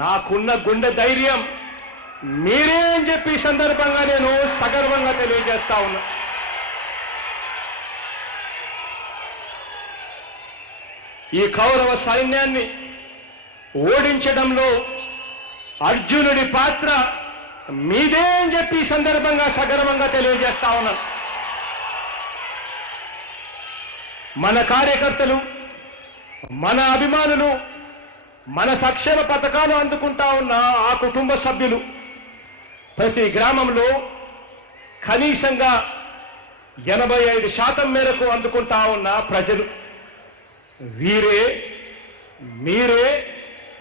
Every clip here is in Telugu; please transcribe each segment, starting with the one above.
నాకున్న గుండె ధైర్యం మీరే అని చెప్పి ఈ సందర్భంగా నేను సగర్వంగా తెలియజేస్తా ఉన్నా. ఈ కౌరవ సైన్యాన్ని ఓడించడంలో అర్జునుడి పాత్ర మీదే అని చెప్పి ఈ సందర్భంగా సగర్వంగా తెలియజేస్తా ఉన్నాను. మన కార్యకర్తలు, మన అభిమానులు, మన సంక్షేమ పథకాలు అందుకుంటా ఉన్న ఆ కుటుంబ సభ్యులు ప్రతి గ్రామంలో కనీసంగా 85% మేరకు అందుకుంటా ఉన్న ప్రజలు వీరే, మీరే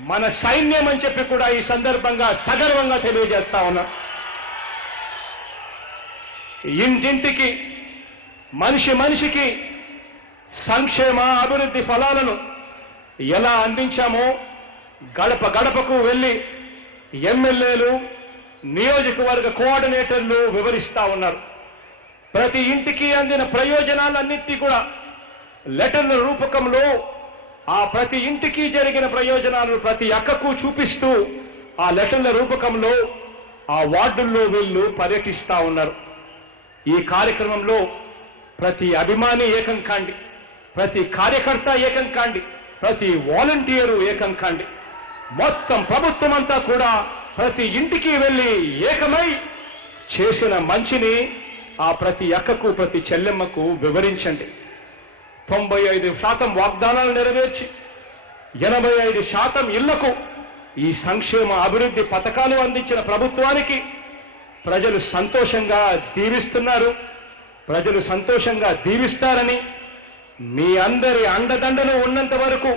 మన సైన్యం అని చెప్పి కూడా ఈ సందర్భంగా సగర్వంగా తెలియజేస్తా ఉన్నా. ఇంటింటికి, మనిషికి సంక్షేమ అభివృద్ధి ఫలాలను ఎలా అందించామో గడప గడపకు వెళ్ళి ఎమ్మెల్యేలు, నియోజకవర్గ కోఆర్డినేటర్లు వివరిస్తా ఉన్నారు. ప్రతి ఇంటికి అందిన ప్రయోజనాలన్నింటినీ కూడా లెటర్ల రూపకంలో ఆ ప్రతి ఇంటికి జరిగిన ప్రయోజనాలు ప్రతి అక్కకు చూపిస్తూ ఆ లెటర్ల రూపకంలో ఆ వార్డుల్లో వీళ్ళు పర్యటిస్తా ఉన్నారు. ఈ కార్యక్రమంలో ప్రతి అభిమాని ఏకం కాండి, ప్రతి కార్యకర్త ఏకం కాండి, ప్రతి వాలంటీరు ఏకం కాండి. మొత్తం ప్రభుత్వం అంతా కూడా ప్రతి ఇంటికి వెళ్ళి ఏకమై చేసిన మంచిని ఆ ప్రతి అక్కకు, ప్రతి చెల్లెమ్మకు వివరించండి. 95% వాగ్దానాలు నెరవేర్చి 85% ఇళ్లకు ఈ సంక్షేమ అభివృద్ధి పథకాలు అందించిన ప్రభుత్వానికి ప్రజలు సంతోషంగా దీవిస్తున్నారు. ప్రజలు సంతోషంగా దీవిస్తారని, మీ అందరి అండదండలు ఉన్నంత వరకు,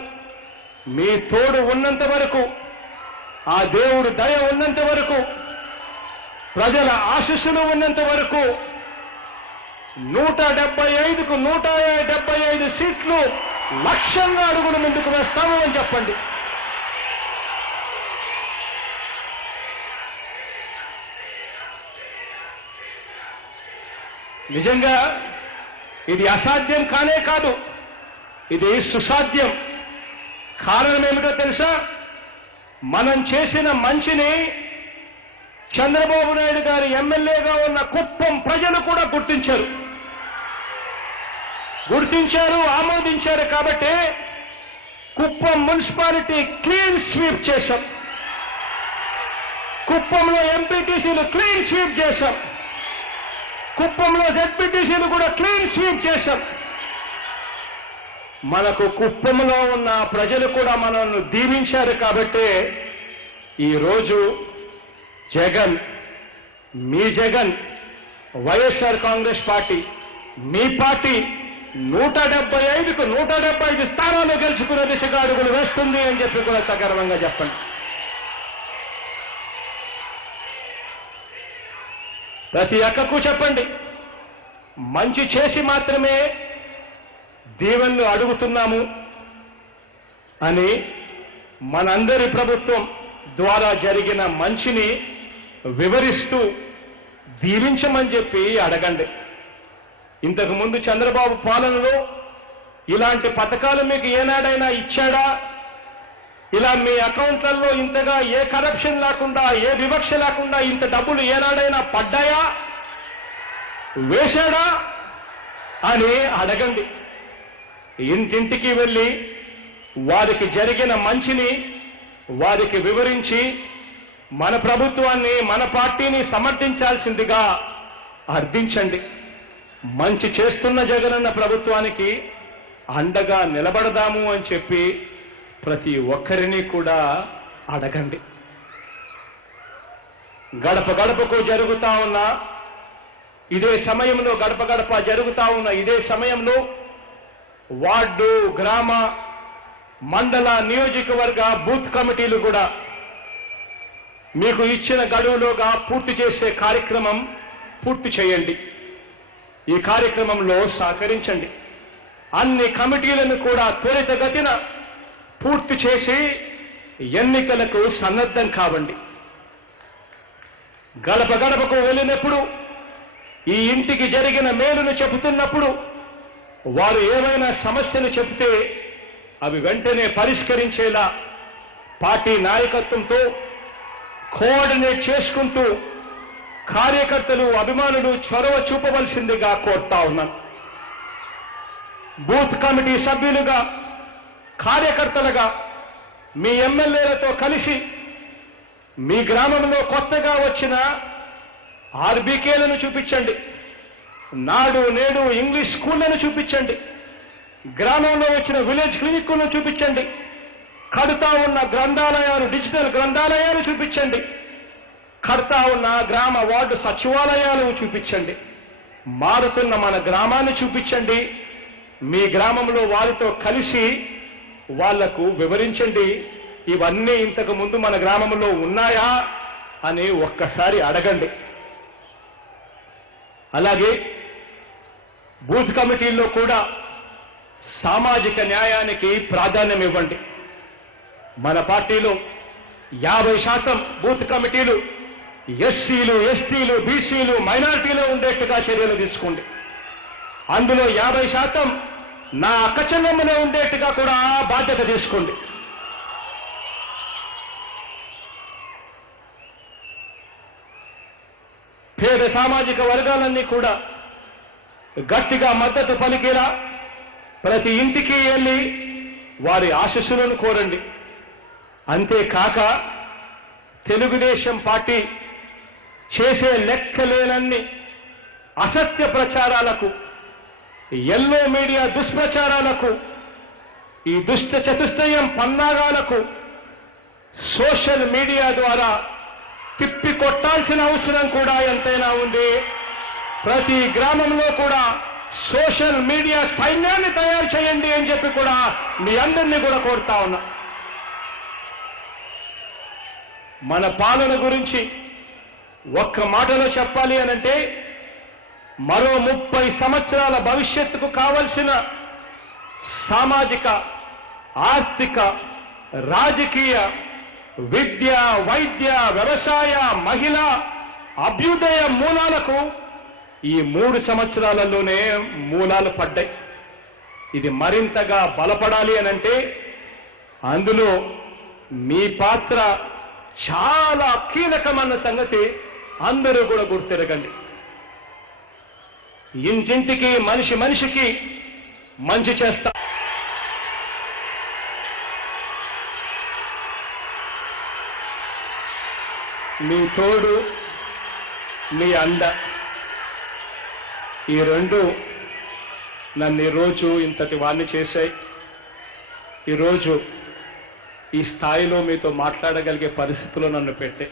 మీ తోడు ఉన్నంత వరకు, ఆ దేవుడు దయ ఉన్నంత వరకు, ప్రజల ఆశీస్సులు ఉన్నంత వరకు 175కు 175 సీట్లు లక్ష్యంగా అడుగులు ముందుకు వేస్తాము అని చెప్పండి. నిజంగా ఇది అసాధ్యం కానే కాదు, ఇది సుసాధ్యం. కారణం ఏమిటో తెలుసా? మనం చేసిన మంచిని చంద్రబాబు నాయుడు గారి ఎమ్మెల్యేగా ఉన్న కుప్పం ప్రజలు కూడా గుర్తించారు, ఆమోదించారు. కాబట్టి కుప్పం మున్సిపాలిటీ క్లీన్ స్వీప్ చేశాం, కుప్పంలో ఎంపీటీసీలు క్లీన్ స్వీప్ చేశాం, కుప్పంలో జెడ్పీటీసీలు కూడా క్లీన్ స్వీప్ చేశాం. మనకు కుప్పంలో ఉన్న ప్రజలు కూడా మనల్ని దీవించారు. కాబట్టి ఈరోజు జగన్, మీ జగన్, వైఎస్ఆర్ కాంగ్రెస్ పార్టీ, మీ పార్టీ 175కు 175 స్థానాలు గెలుచుకునే దిశగా అడుగులు వేస్తుంది అని చెప్పి కూడా సగర్వంగా చెప్పండి. ప్రతి అక్కకు చెప్పండి, మంచి చేసి మాత్రమే దీవెనలు అడుగుతున్నాము అని. మనందరి ప్రభుత్వం ద్వారా జరిగిన మంచిని వివరిస్తూ దీవించమని చెప్పి అడగండి. ఇంతకు ముందు చంద్రబాబు పాలనలో ఇలాంటి పథకాలు మీకు ఏనాడైనా ఇచ్చాడా? ఇలా మీ అకౌంట్లలో ఇంతగా ఏ కరప్షన్ లేకుండా, ఏ వివక్ష లేకుండా ఇంత డబ్బులు ఏనాడైనా పడ్డాయా, వేశాడా అని అడగండి. ఇంటింటికి వెళ్ళి వారికి జరిగిన మంచిని వారికి వివరించి మన ప్రభుత్వాన్ని, మన పార్టీని సమర్థించాల్సిందిగా అర్థించండి. మంచి చేస్తున్న జగనన్న ప్రభుత్వానికి అండగా నిలబడదాము అని చెప్పి ప్రతి ఒక్కరిని కూడా అడగండి. గడప గడపకు జరుగుతా ఉన్న ఇదే సమయంలో, గడప గడప జరుగుతా ఉన్న ఇదే సమయంలో వార్డు, గ్రామ, మండల, నియోజకవర్గ బూత్ కమిటీలు కూడా మీకు ఇచ్చిన గడువులోగా పూర్తి చేసే కార్యక్రమం పూర్తి చేయండి. ఈ కార్యక్రమంలో సహకరించండి. అన్ని కమిటీలను కూడా త్వరితగతిన పూర్తి చేసి ఎన్నికలకు సన్నద్ధం కావండి. గడప గడపకు వెళ్ళినప్పుడు, ఈ ఇంటికి జరిగిన మేలును చెబుతున్నప్పుడు వారు ఏమైనా సమస్యలు చెబితే అవి వెంటనే పరిష్కరించేలా పార్టీ నాయకత్వంతో కోఆర్డినేట్ చేసుకుంటూ కార్యకర్తలు అభిమానులు చొరవ చూపవలసిందిగా కోరుతా ఉన్నాను. బూత్ కమిటీ సభ్యులుగా కార్యకర్తలుగా మీ ఎమ్మెల్యేలతో కలిసి మీ గ్రామంలో కొత్తగా వచ్చిన ఆర్బీకేలను చూపించండి, నాడు నేడు ఇంగ్లీష్ స్కూళ్లను చూపించండి, గ్రామంలో వచ్చిన విలేజ్ క్లినిక్లను చూపించండి, కడుతా ఉన్న గ్రంథాలయాలు డిజిటల్ గ్రంథాలయాలు చూపించండి, కడతా ఉన్న గ్రామ వార్డు సచివాలయాలు చూపించండి, మారుతున్న మన గ్రామాన్ని చూపించండి. మీ గ్రామంలో వారితో కలిసి వాళ్లకు వివరించండి, ఇవన్నీ ఇంతకు ముందు మన గ్రామంలో ఉన్నాయా అని ఒక్కసారి అడగండి. అలాగే బూత్ కమిటీల్లో కూడా సామాజిక న్యాయానికి ప్రాధాన్యం ఇవ్వండి. మన పార్టీలో 50% బూత్ కమిటీలు ఎస్సీలు, ఎస్టీలు, బీసీలు, మైనారిటీలు ఉండేట్టుగా చర్యలు తీసుకోండి. అందులో 50% నా అక్కచెల్లెమ్మనే ఉండేట్టుగా కూడా బాధ్యత తీసుకోండి. పేద సామాజిక వర్గాలన్నీ కూడా గట్టిగా మద్దతు పలికేలా ప్రతి ఇంటికి వెళ్ళి వారి ఆశీస్సులను కోరండి. అంతేకాక తెలుగుదేశం పార్టీ చేసే లెక్కలేనన్ని అసత్య ప్రచారాలకు, ఎల్లో మీడియా దుష్ప్రచారాలకు, ఈ దుష్ట చతుష్టయం పన్నాగాలకు సోషల్ మీడియా ద్వారా తిప్పి కొట్టాల్సిన అవసరం కూడా ఎంతైనా ఉంది. ప్రతి గ్రామంలో కూడా సోషల్ మీడియా సైన్యాన్ని తయారు చేయండి అని చెప్పి కూడా మీ అందరినీ కూడా కోరుతా ఉన్నా. మన పాలన గురించి ఒక్క మాటలో చెప్పాలి అనంటే, మరో 30 సంవత్సరాల భవిష్యత్తుకు కావలసిన సామాజిక, ఆర్థిక, రాజకీయ, విద్య, వైద్య, వ్యవసాయ, మహిళా అభ్యుదయ మూలాలకు ఈ 3 సంవత్సరాలలోనే మూలాలు పడ్డాయి. ఇది మరింతగా బలపడాలి అనంటే అందులో మీ పాత్ర చాలా కీలకమైన సంగతి అందరూ కూడా గుర్తెరగండి. ఇంటింటికి, మనిషి మనిషికి మంచి చేస్తా. మీ తోడు, మీ అండ, ఈ రెండు నన్ను ఈరోజు ఇంతటి వాణ్ణి చేశాయి. ఈరోజు ఈ స్థాయిలో మీతో మాట్లాడగలిగే పరిస్థితుల్లో నన్ను పెట్టే